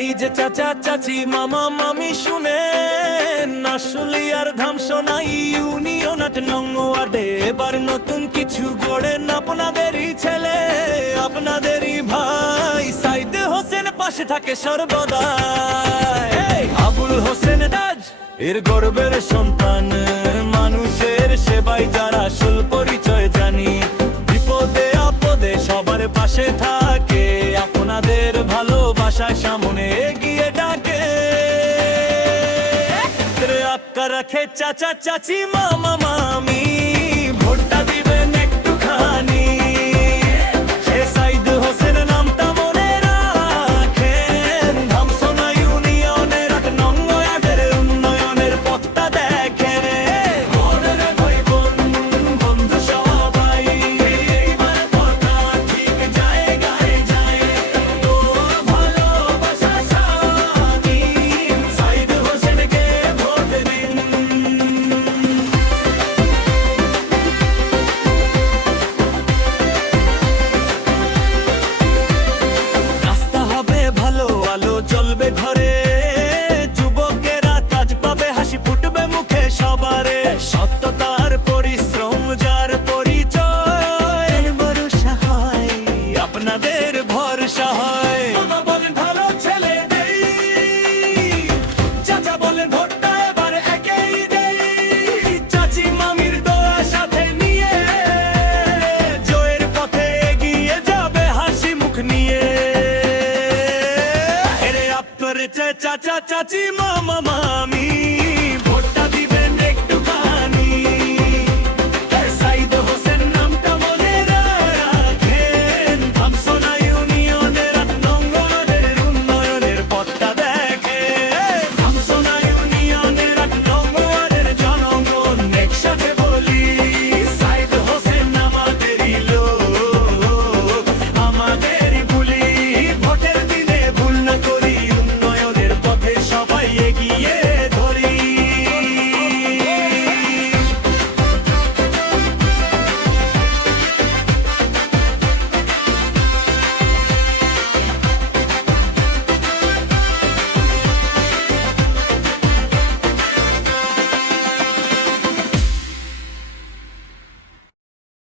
এই যে চাচা চাচি মামা মামি শুনেন, আশুলিয়ার ধামসোনা ইউনিয়ন ৮ নং ওয়ার্ডে এবার নতুন কিছু গড়েন আপনাদেরই ছেলে, আপনাদেরই ভাই সাইদ হোসেন পাশে থাকে সর্বদা। আবুল হোসেন তাজ এর গর্বের সন্তান, মানুষের সেবায় যারা আসল পরিচয় জানি, বিপদে আপদে সবার পাশে থাকে, আপনাদের ভালোবাসায় সামনে এগিয়ে ডাকে। আপকা রাখে চাচা চাচি মামা মামি, ভোটটা দিবেন একটুখানি, সে সাইদ হোসেন নামটা মনে রাখেন, ধামসোনা ইউনিয়নের ৮ নং ওয়ার্ডের উন্নয়নের পথটা দেখেন। মনের ভাই বোন বন্ধু সবাই, এইবার কথা ঠিক জায়গায় যায়, তোর ভালোবাসা স্বাধীন, সাইদ হোসেনকে ভোট দিন। রাস্তা হবে ভালো, আলো জ্বলবে ঘরে, যুবকেরা কাজ পাবে, হাসি ফুটবে মুখে সবারে, সত্যতার পরিশ্রম যার পরিচয়, ভরসা হয় আপনাদের ভরসা হয়। বাবা বলেন ভালো ছেলে দেই, চাচা বলেন ভোটটা এবার একেই দেই, চাচি মামির দোয়া সাথে নিয়ে জয়ের পথে এগিয়ে যাবে হাসি মুখ নিয়ে। এরে আপনার চাচা চাচি মামা মামি।